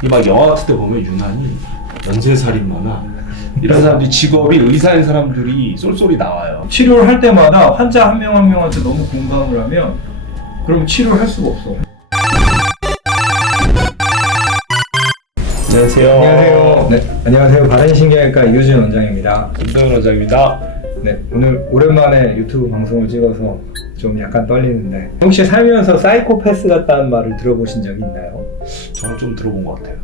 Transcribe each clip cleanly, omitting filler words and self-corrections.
이 막 영화 같은 데 보면 유난히 연쇄살인마나 이런 사람들이 직업이 의사인 사람들이 쏠쏠이 나와요. 치료를 할 때마다 환자 한 명 한 명한테 너무 공감을 하면 그럼 치료를 할 수가 없어. 안녕하세요. 안녕하세요. 네, 안녕하세요. 바른신경외과 이효진 원장입니다. 김동현 원장입니다. 네, 오늘 오랜만에 유튜브 방송을 찍어서 좀 약간 떨리는데 혹시 살면서 사이코패스 같다는 말을 들어보신 적이 있나요? 저는 좀 들어본 것 같아요.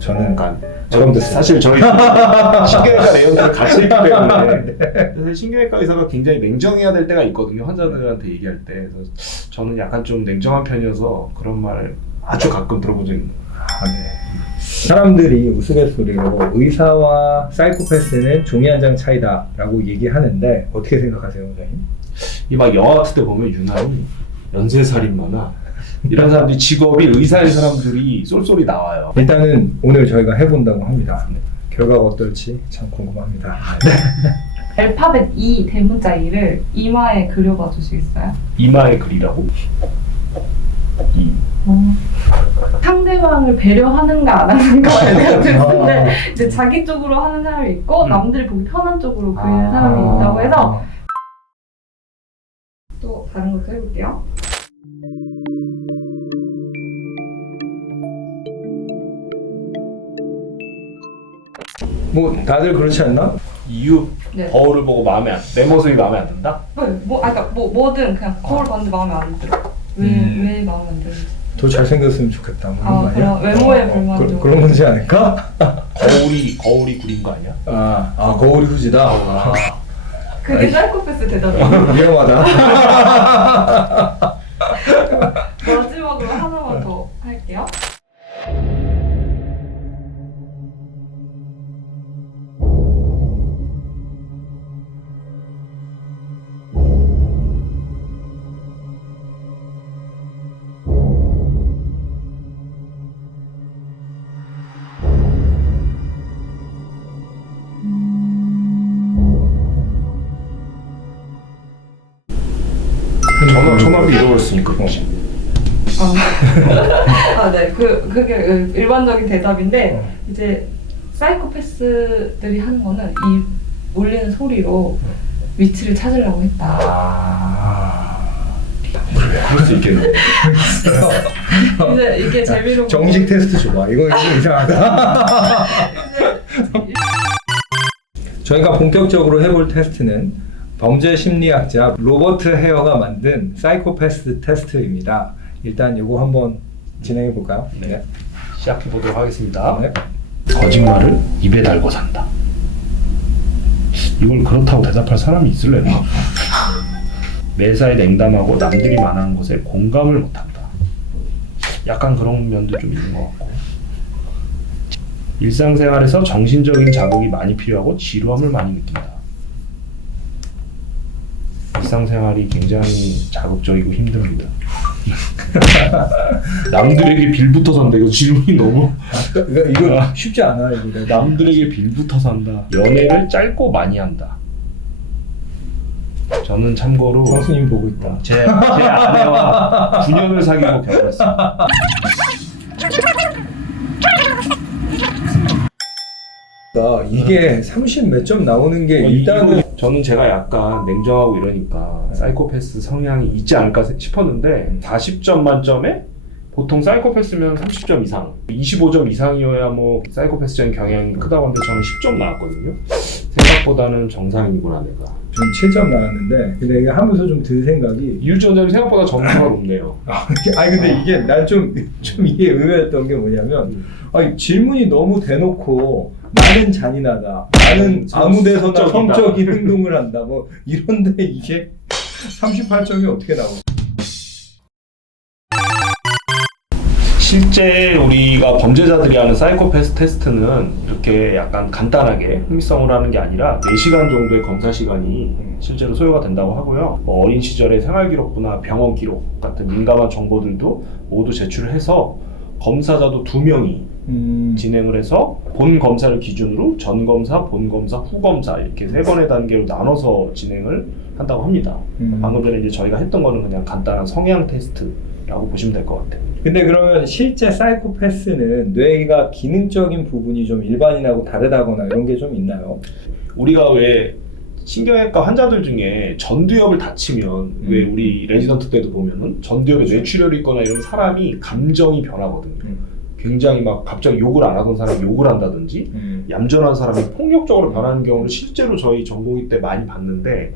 저는 약간 처음 됐어요. 사실 저희 신경외과 내용들 같이 있기 때문에 사실 신경외과 의사가 굉장히 냉정해야 될 때가 있거든요. 환자들한테 얘기할 때. 그래서 저는 약간 좀 냉정한 편이어서 그런 말을 아주 가끔 들어본 적이 있는 거예요. 네. 사람들이 우스갯소리로 의사와 사이코패스는 종이 한 장 차이다라고 얘기하는데 어떻게 생각하세요, 원장님? 이 막 영화 같은 데 보면 유난히 연쇄살인마나 이런 사람들이 직업이 의사인 사람들이 쏠쏠이 나와요. 일단은 오늘 저희가 해본다고 합니다. 결과가 어떨지 참 궁금합니다. 알파벳 E 대문자 E를 이마에 그려봐 주시겠어요? 이마에 그리라고? 상대방을 배려하는가 안 하는가에 대한 테스트인데 이제 자기 쪽으로 하는 사람이 있고 남들이 보기 편한 쪽으로 그리는 사람이 있다고 해서 또 다른 것도 해볼게요. 뭐 다들 그렇지 않나? 이유? 네. 거울을 보고 내 모습이 마음에 안 든다? 그러니까 뭐든 그냥 거울 봤는데 마음에 안 들어. 왜 마음에 안 들지? 더 잘생겼으면 좋겠다. 뭐 이런 거 아니야? 그럼 외모에 불만족. 그런 문제 아닐까? 거울이 그린 거 아니야? 거울이 후지다. 그게 사이코패스 대답이에요. 위험하다. 마지막으로 하나만 더 할게요. 전화비 잃어버렸으니까 혹시. 네. 그게 일반적인 대답인데 이제 사이코패스들이 하는 거는 이 울리는 소리로 위치를 찾으려고 했다. 그럴 수 있겠네. 이제 이게 재미로 정식 테스트 줘봐. 이거 좀 이상하다. 저희가 본격적으로 해볼 테스트는 범죄 심리학자 로버트 헤어가 만든 사이코패스 테스트입니다. 일단 이거 한번 진행해 볼까요? 네. 시작해 보도록 하겠습니다. 네. 거짓말을 입에 달고 산다. 이걸 그렇다고 대답할 사람이 있을래나? 매사에 냉담하고 남들이 말하는 것에 공감을 못한다. 약간 그런 면도 좀 있는 것 같고. 일상생활에서 정신적인 자극이 많이 필요하고 지루함을 많이 느낀다. 일상생활이 굉장히 자극적이고 힘듭니다. 남들에게 빌부터 산다. 이거 질문이 너무 이거 쉽지 않아. 이거 남들에게 빌부터 산다. 연애를 짧고 많이 한다. 저는 참고로 형수님 보고 있다. 제 아내와 9년을 사귀고 결혼했습니다. 이게 30 몇 점 나오는 게 일단은 저는 제가 약간 냉정하고 이러니까 사이코패스 성향이 있지 않을까 싶었는데 40점 만점에 보통 사이코패스면 30점 이상 25점 이상이어야 뭐 사이코패스적인 경향이 크다고 하는데 저는 10점 나왔거든요. 생각보다는 정상이구나 내가. 전 7점 나왔는데 근데 이게 하면서 좀 든 생각이 이유지 원장님 생각보다 점수가 높네요. 근데 이게 난 좀 이게 의외였던 게 뭐냐면 질문이 너무 대놓고 나는 잔인하다. 나는 아무데서 성적인 행동을 한다. 뭐 이런데 이게 38점이 어떻게 나오지? 실제 우리가 범죄자들이 하는 사이코패스 테스트는 이렇게 약간 간단하게 흥미성으로 하는 게 아니라 4시간 정도의 검사 시간이 실제로 소요가 된다고 하고요. 어린 시절의 생활기록부나 병원 기록 같은 민감한 정보들도 모두 제출을 해서 검사자도 2명이 진행을 해서 본 검사를 기준으로 전 검사, 본 검사, 후 검사 이렇게 3번의 단계로 나눠서 진행을 한다고 합니다. 방금 전에 이제 저희가 했던 거는 그냥 간단한 성향 테스트라고 보시면 될 것 같아요. 근데 그러면 실제 사이코패스는 뇌가 기능적인 부분이 좀 일반인하고 다르다거나 이런 게 좀 있나요? 우리가 왜 신경외과 환자들 중에 전두엽을 다치면 왜 우리 레지던트 때도 보면은 전두엽에 뇌출혈이 있거나 이런 사람이 감정이 변하거든요. 굉장히 막 갑자기 욕을 안 하던 사람이 욕을 한다든지 얌전한 사람이 폭력적으로 변하는 경우를 실제로 저희 전공의 때 많이 봤는데,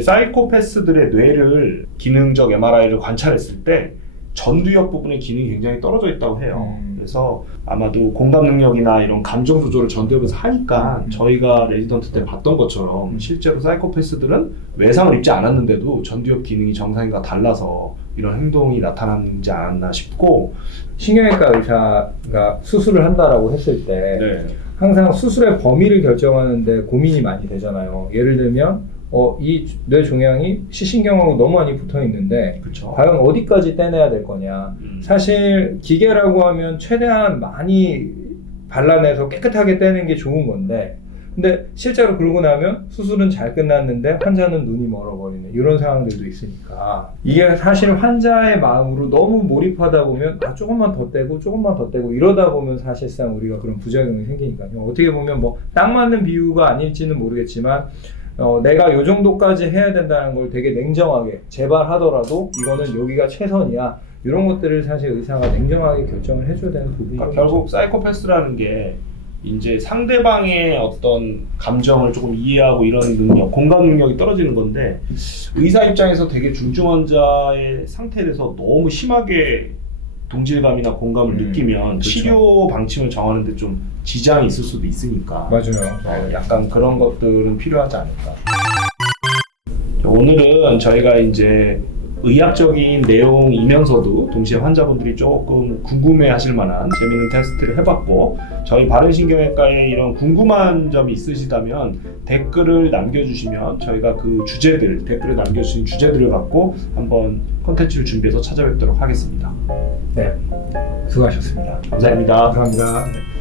사이코패스들의 뇌를 기능적 MRI를 관찰했을 때 전두엽 부분의 기능이 굉장히 떨어져 있다고 해요. 그래서 아마도 공감 능력이나 이런 감정 조절을 전두엽에서 하니까 저희가 레지던트 때 봤던 것처럼 실제로 사이코패스들은 외상을 입지 않았는데도 전두엽 기능이 정상인과 달라서 이런 행동이 나타나지 않았나 싶고, 신경외과 의사가 수술을 한다라고 했을 때 네. 항상 수술의 범위를 결정하는데 고민이 많이 되잖아요. 예를 들면 이 뇌 종양이 시신경하고 너무 많이 붙어 있는데 그렇죠. 과연 어디까지 떼내야 될 거냐. 사실 기계라고 하면 최대한 많이 발라내서 깨끗하게 떼는 게 좋은 건데, 근데 실제로 그러고 나면 수술은 잘 끝났는데 환자는 눈이 멀어버리는 이런 상황들도 있으니까, 이게 사실 환자의 마음으로 너무 몰입하다 보면 조금만 더 떼고 조금만 더 떼고 이러다 보면 사실상 우리가 그런 부작용이 생기니까요. 어떻게 보면 뭐 딱 맞는 비유가 아닐지는 모르겠지만 내가 요 정도까지 해야 된다는 걸 되게 냉정하게 제발 하더라도 이거는 여기가 최선이야, 이런 것들을 사실 의사가 냉정하게 결정을 해줘야 되는 부분이 그러니까 결국 사이코패스라는 게 이제 상대방의 어떤 감정을 조금 이해하고 이런 능력, 공감 능력이 떨어지는 건데, 의사 입장에서 되게 중증 환자의 상태에 대해서 너무 심하게 동질감이나 공감을 느끼면 그렇죠. 치료 방침을 정하는데 좀 지장이 있을 수도 있으니까 맞아요. 약간 그런 것들은 필요하지 않을까. 오늘은 저희가 이제 의학적인 내용이면서도 동시에 환자분들이 조금 궁금해하실 만한 재밌는 테스트를 해봤고, 저희 바른신경외과에 이런 궁금한 점이 있으시다면 댓글을 남겨주시면 저희가 그 주제들, 댓글을 남겨주신 주제들을 갖고 한번 콘텐츠를 준비해서 찾아뵙도록 하겠습니다. 네, 수고하셨습니다. 감사합니다. 감사합니다.